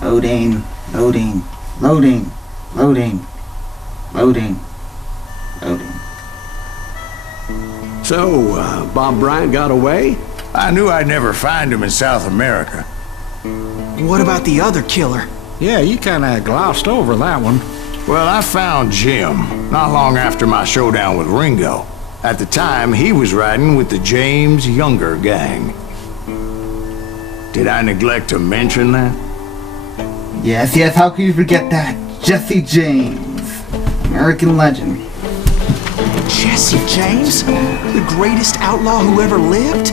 Loading, loading, loading, loading, loading, loading. So, Bob Bryant got away? I knew I'd never find him in South America. What about the other killer? Yeah, you kinda glossed over that one. Well, I found Jim not long after my showdown with Ringo. At the time, he was riding with the James Younger gang. Did I neglect to mention that? Yes, how could you forget that? Jessie James, American legend. Jessie James? The greatest outlaw who ever lived?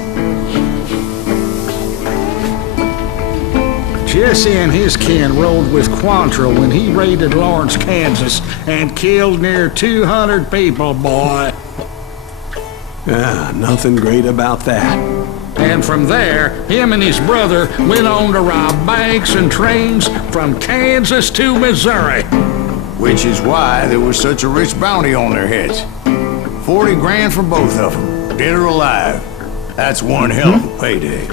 Jesse and his kin rode with Quantrill when he raided Lawrence, Kansas, and killed near 200 people, boy. Nothing great about that. And from there, him and his brother went on to rob banks and trains from Kansas to Missouri. Which is why there was such a rich bounty on their heads. 40 grand for both of them, dead or alive. That's one hell of a payday.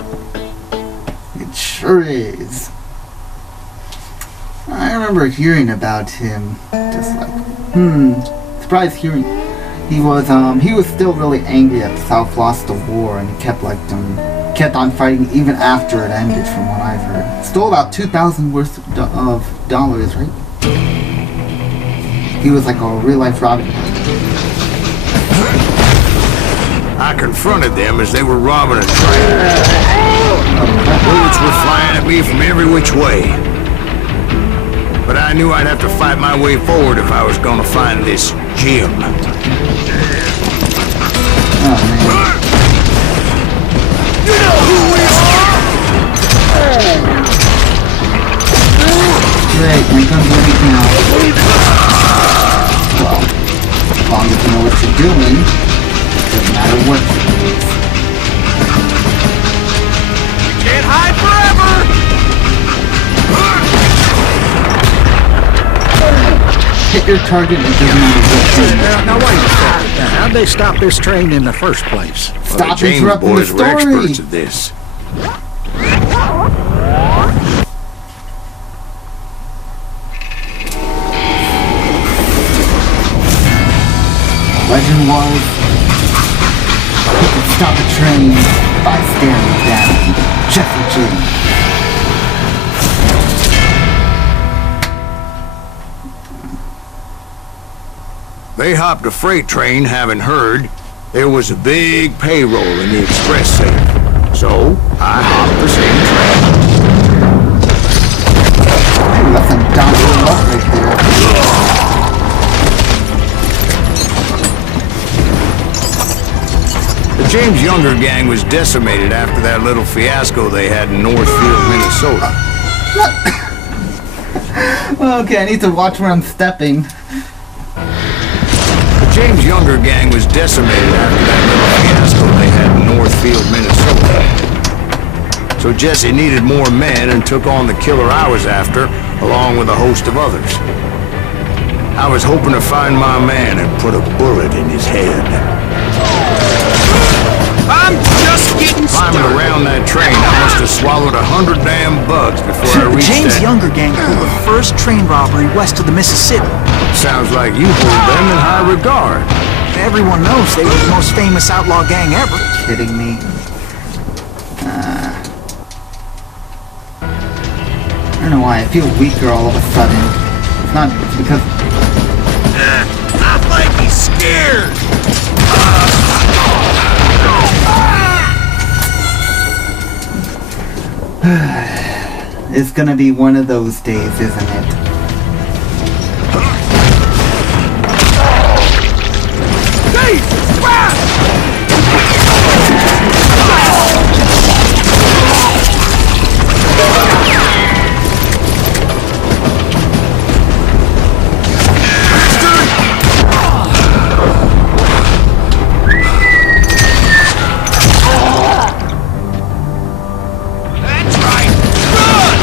It sure is. I remember hearing about him, just like, surprised hearing. He was still really angry that the South lost the war, and he kept on fighting even after it ended, from what I've heard. Stole about $2,000 worth of dollars, right? He was like a real life Robin Hood. I confronted them as they were robbing a train. Bullets were flying at me from every which way. But I knew I'd have to fight my way forward if I was gonna find this Jim. Oh, man. You know who we are! Great, my gun's ready now. Well, as long as you know what you're doing, doesn't matter what you do. Can't hide forever! Hit your target, it doesn't matter what you do. Now wait a second. Now, how'd they stop this train in the first place? Stop James interrupting the boys were story! experts at this. Legend was, you could stop a train by staring down. Jessie James. They hopped a freight train, having heard there was a big payroll in the express safe. So, I hopped the same train. Ooh, that's some downhill luck right there. The James Younger gang was decimated after that little fiasco they had in Northfield, Minnesota. Okay, I need to watch where I'm stepping. The James Younger gang was decimated after that little fiasco they had in Northfield, Minnesota. So Jesse needed more men and took on the killer I was after, along with a host of others. I was hoping to find my man and put a bullet in his head. I'm just getting Climbing started. around that train, I must have swallowed 100 damn bugs before I The reached James that. Younger gang pulled the first train robbery west of the Mississippi. Sounds like you hold them in high regard. Everyone knows they were the most famous outlaw gang ever. Kidding me? I don't know why, I feel weaker all of a sudden. It's not, it's because... I think he's scared. It's gonna be one of those days, isn't it? Hey! That's right! Run!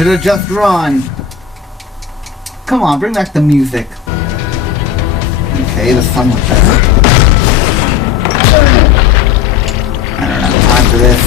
should have just run. Come on, bring back the music. Okay, the sun was better. I don't have time for this.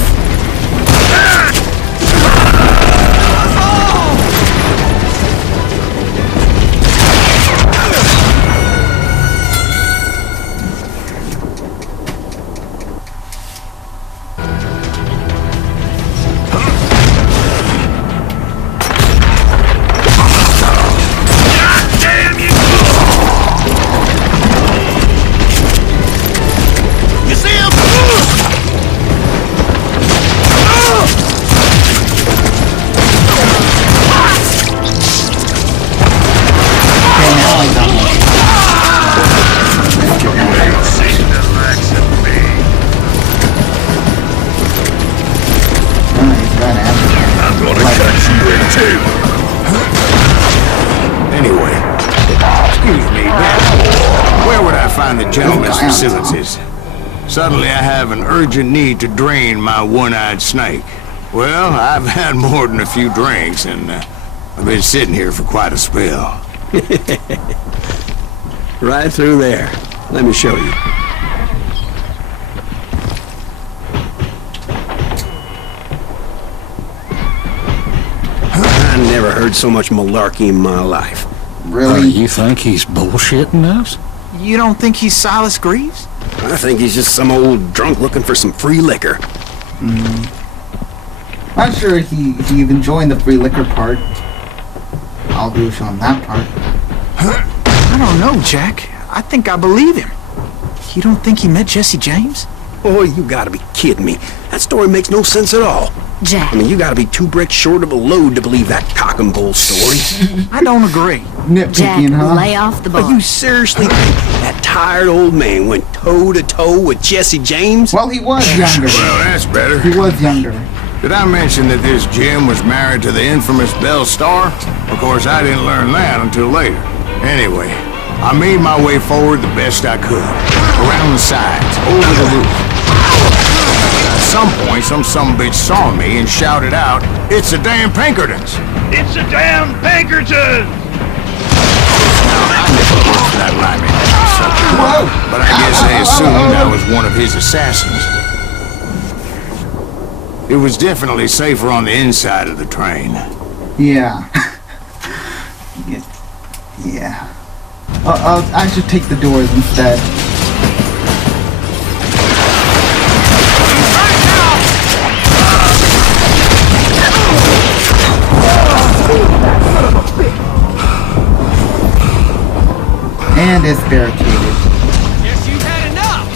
Anyway, excuse me, where would I find the gentleman's facilities? Suddenly I have an urgent need to drain my one-eyed snake. Well, I've had more than a few drinks, and I've been sitting here for quite a spell. Right through there. Let me show you. I never heard so much malarkey in my life. Really? You think he's bullshitting us? You don't think he's Silas Greaves? I think he's just some old drunk looking for some free liquor. Not sure he's enjoying the free liquor part. I'll agree with you on that part. I don't know, Jack. I think I believe him. You don't think he met Jessie James? Oh, you gotta be kidding me. That story makes no sense at all. Jack. I mean, you gotta be 2 bricks short of a load to believe that cock and bull story. I don't agree. Jack, Nitpicking, huh? lay off the But bar. you seriously think that tired old man went toe-to-toe with Jessie James? Well, he was younger. Well, that's better. He was younger. Did I mention that this Jim was married to the infamous Belle Starr? Of course, I didn't learn that until later. Anyway, I made my way forward the best I could. Around the sides, over the roof. At some point, some sumbitch saw me and shouted out, "It's the damn Pinkertons!" It's a damn Pinkerton! I never looked for that rhyming subject, Whoa! but I guess they assumed I was one of his assassins. It was definitely safer on the inside of the train. Yeah. Yeah. I should take the doors instead. And it's barricaded. Guess you've had enough!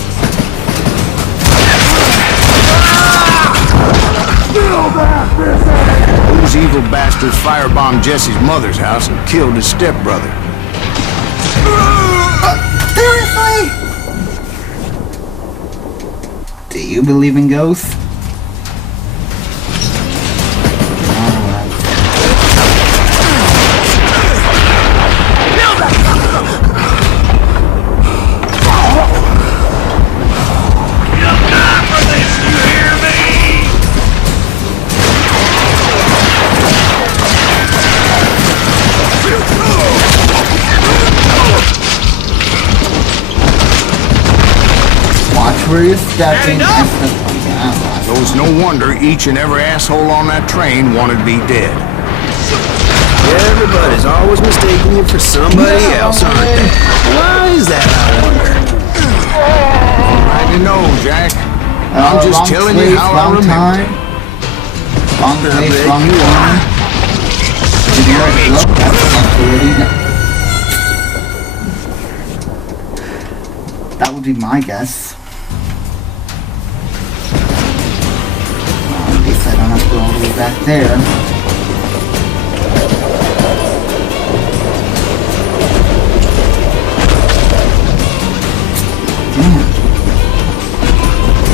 Those evil bastards firebombed Jesse's mother's house and killed his stepbrother. Seriously? Do you believe in ghosts? Where you're stepping. So it's no wonder each and every asshole on that train wanted to be dead. Everybody's always mistaking you for somebody else, aren't they? Why is that, I wonder? I don't know, Jack. I'm just telling you how I remember. Wrong place, wrong time. That would be my guess. At least I don't have to go all the way back there.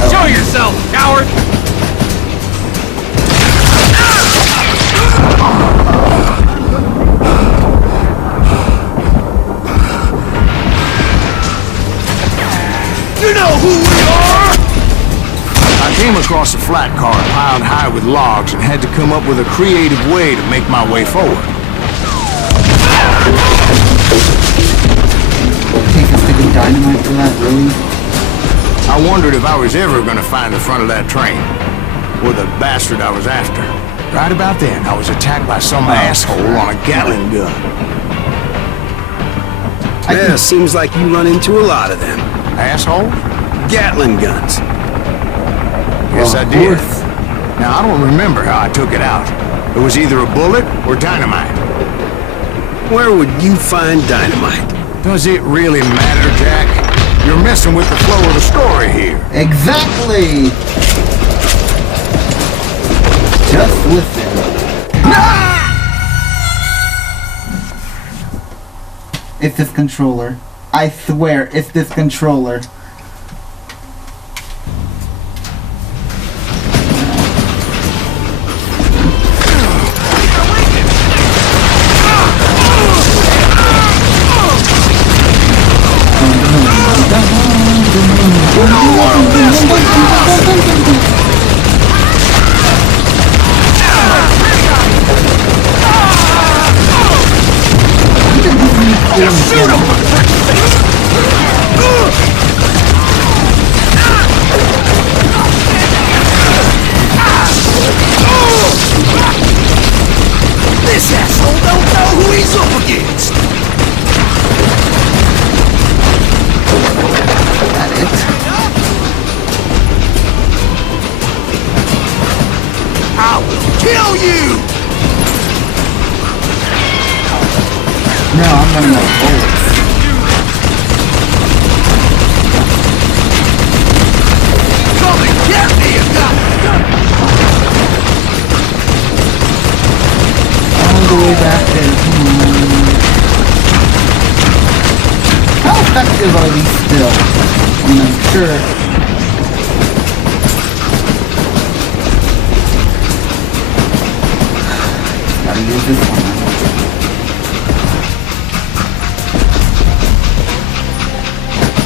Show yourself, coward! You know who we are! I came across a flat car piled high with logs and had to come up with a creative way to make my way forward. Take a stick of dynamite for that, really? I wondered if I was ever going to find the front of that train, or the bastard I was after. Right about then, I was attacked by some asshole on a Gatling gun. Yeah, seems like you run into a lot of them. Asshole? Gatling guns. Yes, I did. Now, I don't remember how I took it out. It was either a bullet or dynamite. Where would you find dynamite? Does it really matter, Jack? You're messing with the flow of the story here. Exactly! Just listen. It's this controller. I swear, it's this controller. This asshole don't know who he's up against. That it? I will kill you! No, I'm running out of bullets. Come and get me, you got All the way back there. Come on. How effective are these still? I mean, I'm sure. Gotta use this one.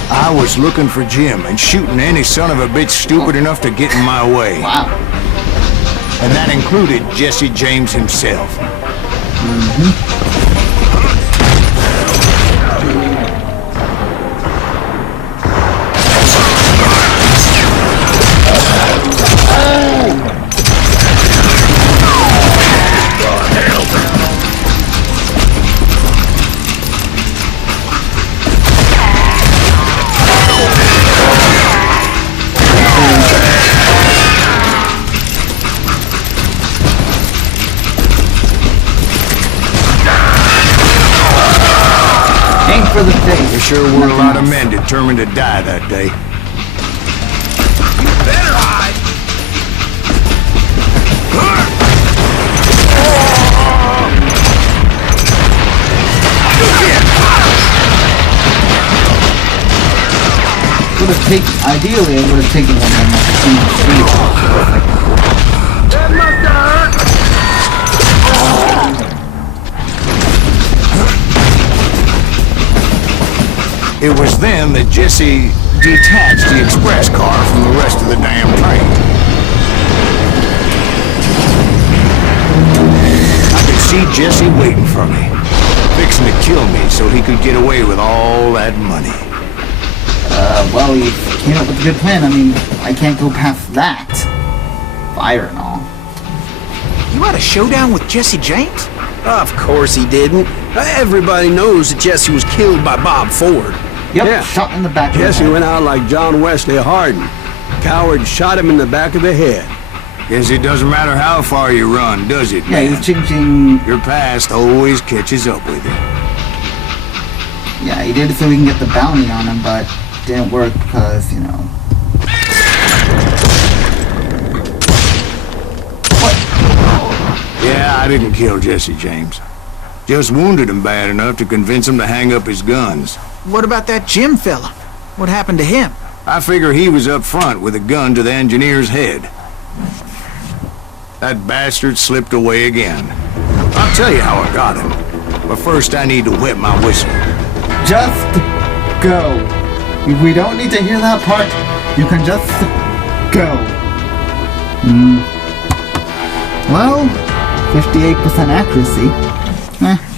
I was looking for Jim and shooting any son of a bitch stupid enough to get in my way. Wow. And that included Jessie James himself. Aim for the face. There sure were a lot of men determined to die that day. better hide! Would have taken, ideally, it would have taken one of That must have hurt! It was then that Jessie detached the express car from the rest of the damn train. I could see Jessie waiting for me, fixing to kill me so he could get away with all that money. well, he came up with a good plan. I mean, I can't go past that. Fire and all. You had a showdown with Jessie James? Of course he didn't. Everybody knows that Jesse was killed by Bob Ford. Yep, Yeah. shot in the back of the Jesse head. went out like John Wesley Hardin. Coward shot him in the back of the head. Guess it doesn't matter how far you run, does it, Yeah, man? he's changing. Your past always catches up with you. Yeah, he did it so he can get the bounty on him, but didn't work because, you know. Yeah, I didn't kill Jessie James. Just wounded him bad enough to convince him to hang up his guns. What about that Jim fella? What happened to him? I figure he was up front with a gun to the engineer's head. That bastard slipped away again. I'll tell you how I got him. But first I need to wet my whistle. Just go. We don't need to hear that part. You can just go. Well, 58% accuracy.